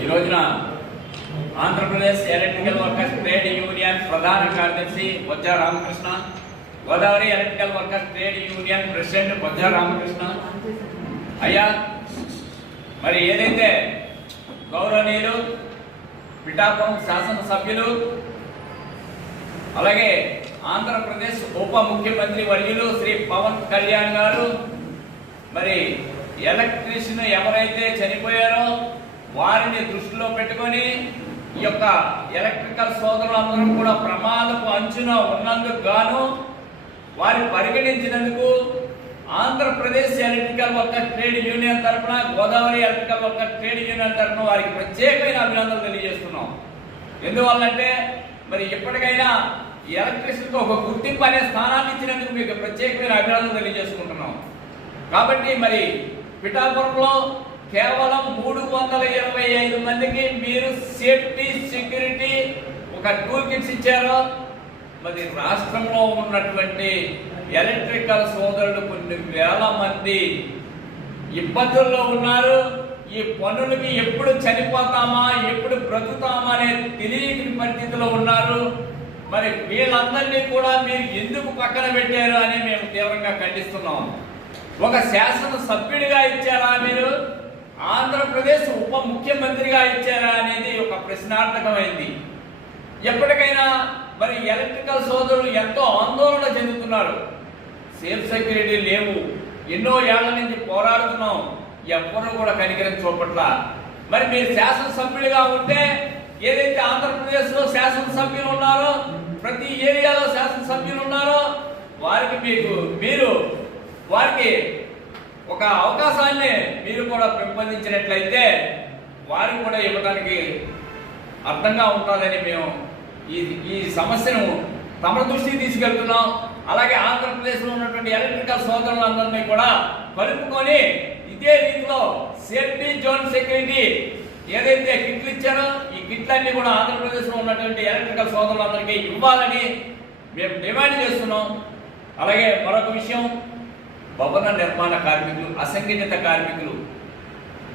ఈ రోజున Andhra Pradesh electrical workers trade union ప్రధాన కార్యదర్శి Bojja Ramakrishna Godavari electrical workers trade union president Bojja Ramakrishna. అయ్యా మరి ఏదైతే గౌరవనీయులు పిఠాపురం శాసనసభ్యులు అలాగే ఆంధ్రప్రదేశ్ ఉప ముఖ్యమంత్రి వర్యులు శ్రీ పవన్ కళ్యాణ్ గారు మరి ఎలక్ట్రీషియన్ ఎవరైతే చనిపోయారో వారిని దృష్టిలో పెట్టుకొని ఈ యొక్క ఎలక్ట్రికల్ సోదరులందరూ కూడా ప్రమాదపు అంచున ఉన్నందుకు గాను వారి పరిగణించినందుకు Andhra Pradesh electrical worker trade union తరఫున Godavari electrical worker trade union తరఫున వారికి ప్రత్యేకమైన అభినందనలు తెలియజేస్తున్నాం. ఎందువల్లంటే మరి ఎప్పటికైనా ఈ ఎలక్ట్రిసిటీకి ఒక గుర్తింపు అనే స్థానాన్ని ఇచ్చినందుకు మీకు ప్రత్యేకమైన అభినందనలు తెలియజేసుకుంటున్నాం. కాబట్టి మరి పిఠాపురంలో కేవలం మూడు వందల ఇరవై ఐదు మందికి మీరు సేఫ్టీ సెక్యూరిటీ ఒక టూల్ కిట్స్ ఇచ్చారు. మరి రాష్ట్రంలో ఉన్నటువంటి ఎలక్ట్రికల్ సోదరులు కొన్ని వేల మంది ఇబ్బందుల్లో ఉన్నారు. ఈ పనులకి ఎప్పుడు చనిపోతామా ఎప్పుడు బ్రతుకుతామా అనే తెలియని పరిస్థితిలో ఉన్నారు. మరి వీళ్ళందరినీ కూడా మీరు ఎందుకు పక్కన పెట్టారు అని మేము తీవ్రంగా ఖండిస్తున్నాం. ఒక శాసన సభ్యుడిగా ఇచ్చారా మీరు? ఆంధ్రప్రదేశ్ ఉప ముఖ్యమంత్రిగా ఇచ్చారా అనేది ఒక ప్రశ్నార్థకమైంది. ఎప్పటికైనా మరి ఎలక్ట్రికల్ సోదరులు ఎంతో ఆందోళన చెందుతున్నారు. సేఫ్ సెక్యూరిటీ లేవు. ఎన్నో ఏళ్ళ నుంచి పోరాడుతున్నాం. ఎవ్వరూ కూడా కనికరం చూపట్ల. మరి మీరు శాసనసభ్యులుగా ఉంటే ఏదైతే ఆంధ్రప్రదేశ్లో శాసనసభ్యులు ఉన్నారో ప్రతి ఏరియాలో శాసనసభ్యులు ఉన్నారో వారికి మీకు మీరు వారికి ఒక అవకాశాన్ని మీరు కూడా పెంపొందించినట్లయితే వారికి కూడా ఇవ్వడానికి అర్థంగా ఉంటుందని మేము ఈ ఈ సమస్యను తమ దృష్టికి తీసుకెళ్తున్నాం. అలాగే ఆంధ్రప్రదేశ్లో ఉన్నటువంటి ఎలక్ట్రికల్ సోదరులందరినీ కూడా కలుపుకొని ఇదే రీతిలో సేఫ్టీ జోన్ సెక్యూరిటీ ఏదైతే కిట్లు ఇచ్చారో ఈ కిట్లన్నీ కూడా ఆంధ్రప్రదేశ్లో ఉన్నటువంటి ఎలక్ట్రికల్ సోదరులందరికీ ఇవ్వాలని మేము డిమాండ్ చేస్తున్నాం. అలాగే మరొక విషయం భవన నిర్మాణ కార్మికులు అసంఘటిత కార్మికులు.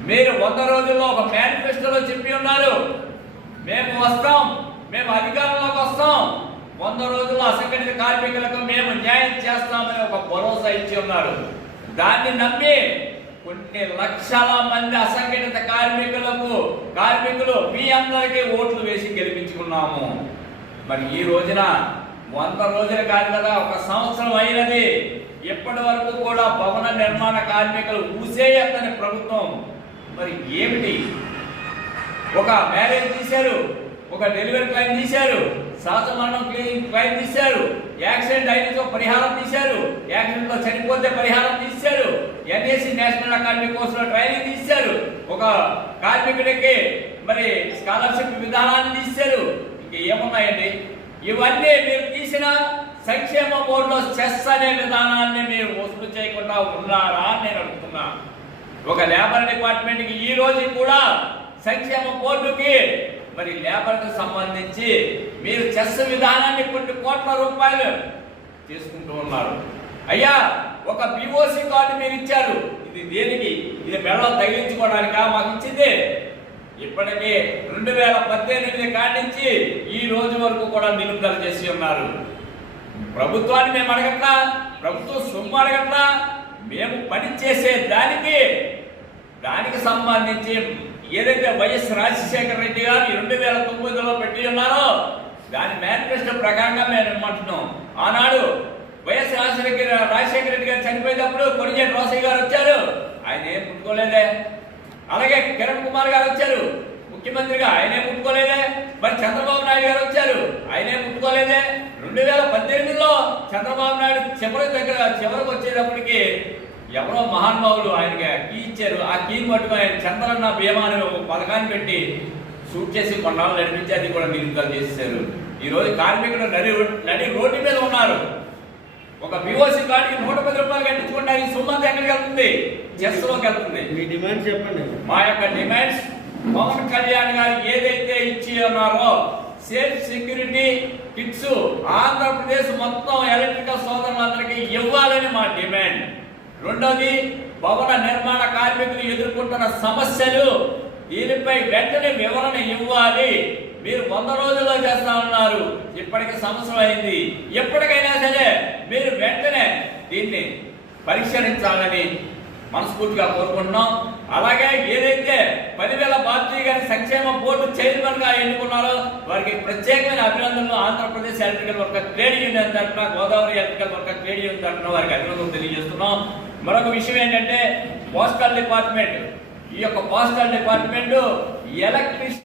మీరు వంద రోజుల్లో ఒక మేనిఫెస్టోలో చెప్పి ఉన్నారు మేము వస్తాం మేము అధికారంలోకి వస్తాం. వంద రోజుల్లో అసంఘటిత కార్మికులకు మేము న్యాయం చేస్తామని ఒక భరోసా ఇచ్చి ఉన్నారు. దాన్ని నమ్మి కొన్ని లక్షల మంది అసంఘటిత కార్మికులకు కార్మికులు మీ అందరికీ ఓట్లు వేసి గెలిపించుకున్నాము. మరి ఈ రోజున వంద రోజులు కాదు కదా ఒక సంవత్సరం అయినది. ఇప్పటి వరకు కూడా భవన నిర్మాణ కార్మికులు ఊసేయద్దని ప్రభుత్వం. మరి ఏమిటి? ఒక మ్యారేజ్ తీశారు ఒక డెలివరీ క్లైమ్ తీశారు శాసమరణం క్లైమ్ తీశారు యాక్సిడెంట్ అయినతో పరిహారం తీశారు యాక్సిడెంట్లో చనిపోతే పరిహారం తీశారు ఎన్ఏసీ నేషనల్ అకాడమీ కోర్సులో ట్రైనింగ్ తీశారు ఒక కార్మికుడికి మరి స్కాలర్షిప్ విధానాన్ని తీశారు. ఇంక ఏమున్నాయండి ఇవన్నీ మీరు తీసిన సంక్షేమ బోర్డులో చెస్ అనే విధానాన్ని మీరు వసూలు చేయకుండా ఉన్నారా అని నేను అడుగుతున్నా. ఒక లేబర్ డిపార్ట్మెంట్కి ఈ రోజు కూడా సంక్షేమ బోర్డుకి మరి లేబర్కి సంబంధించి మీరు చెస్ విధానాన్ని కొన్ని కోట్ల రూపాయలు తీసుకుంటూ ఉన్నారు. అయ్యా ఒక పిఓసి కార్డు మీరు ఇచ్చారు. ఇది దేనికి? ఇది మెడలో తగిలించుకోవడానికా? మాకు ఇచ్చింది. ఇప్పటికీ రెండు వేల పద్దెనిమిది కాడి నుంచి ఈ రోజు వరకు కూడా నిలుపుదల చేసి ఉన్నారు. ప్రభుత్వాన్ని మేము అడగట్లా? ప్రభుత్వం సొమ్ము అడగట్లా? మేము పని చేసే దానికి దానికి సంబంధించి ఏదైతే వైఎస్ రాజశేఖర రెడ్డి గారు రెండు వేల తొమ్మిదిలో పెట్టి ఉన్నారో దాని మేనిఫెస్టో ప్రకారంగా మేము ఇమ్మంటున్నాం ఆనాడు వైఎస్ రాజశేఖర రాజశేఖర రెడ్డి గారు చనిపోయేటప్పుడు కొనిజేటి రోసయ్య గారు వచ్చారు. ఆయన ఏం పుట్టుకోలేదే? అలాగే కిరణ్ కుమార్ గారు వచ్చారు. ముఖ్యమంత్రిగా ఆయనే ముట్టుకోలేదే మరి చంద్రబాబు నాయుడు గారు వచ్చారు. ఆయనే ముట్టుకోలేదే రెండు వేల చంద్రబాబు నాయుడు చివరి దగ్గర చివరికి వచ్చేటప్పటికి ఎవరో మహానుభావులు ఆయనకి కీ ఇచ్చారు. ఆ కీని పట్టుకొని ఆయన చంద్రన్న భీమా అనే ఒక పథకాన్ని పెట్టి షూట్ చేసి కొన్నాళ్ళు నడిపించి అది కూడా నిలుపుదల చేశారు ఈ రోజు కార్మికులు నడి నడి రోడ్డు మీద ఉన్నారు. ఒక బిఓసి కార్డుకి నూట పది రూపాయలు కట్టించుకుంటే ఈ సుమంత్ ఎక్కడికి వెళ్తుంది? చెస్లోకి వెళ్తుంది. మీ డిమాండ్ చెప్పండి. మా యొక్క డిమాండ్స్ పవన్ కళ్యాణ్ గారు ఏదైతే ఇచ్చి ఉన్నారో సేఫ్ సెక్యూరిటీ కిట్స్. ఆంధ్రప్రదేశ్ మొత్తం ఎలక్ట్రికల్ సోదరులందరికీ ఇవ్వాలని మా డిమాండ్. రెండోది భవన నిర్మాణ కార్మికులు ఎదుర్కొంటున్న సమస్యలు. దీనిపై వెంటనే వివరణ ఇవ్వాలి. మీరు వంద రోజుల్లో చేస్తా ఉన్నారు. ఇప్పటికి సంవత్సరం అయింది. ఎప్పటికైనా సరే మీరు వెంటనే దీన్ని పరిష్కరించాలని మనస్ఫూర్తిగా కోరుకుంటున్నాం. అలాగే ఏదైతే పదివేల భారతీయ గారి సంక్షేమ బోర్డు చైర్మన్గా ఎన్నుకున్నారో వారికి ప్రత్యేకమైన అభినందనలు. Andhra Pradesh electrical worker trade union తరఫున Godavari electrical worker trade union తరఫున వారికి అభినందనలు తెలియజేస్తున్నాం. మరొక విషయం ఏంటంటే పోస్టల్ డిపార్ట్మెంట్ ఈ యొక్క పోస్టల్ డిపార్ట్మెంట్ ఎలక్ట్రిక్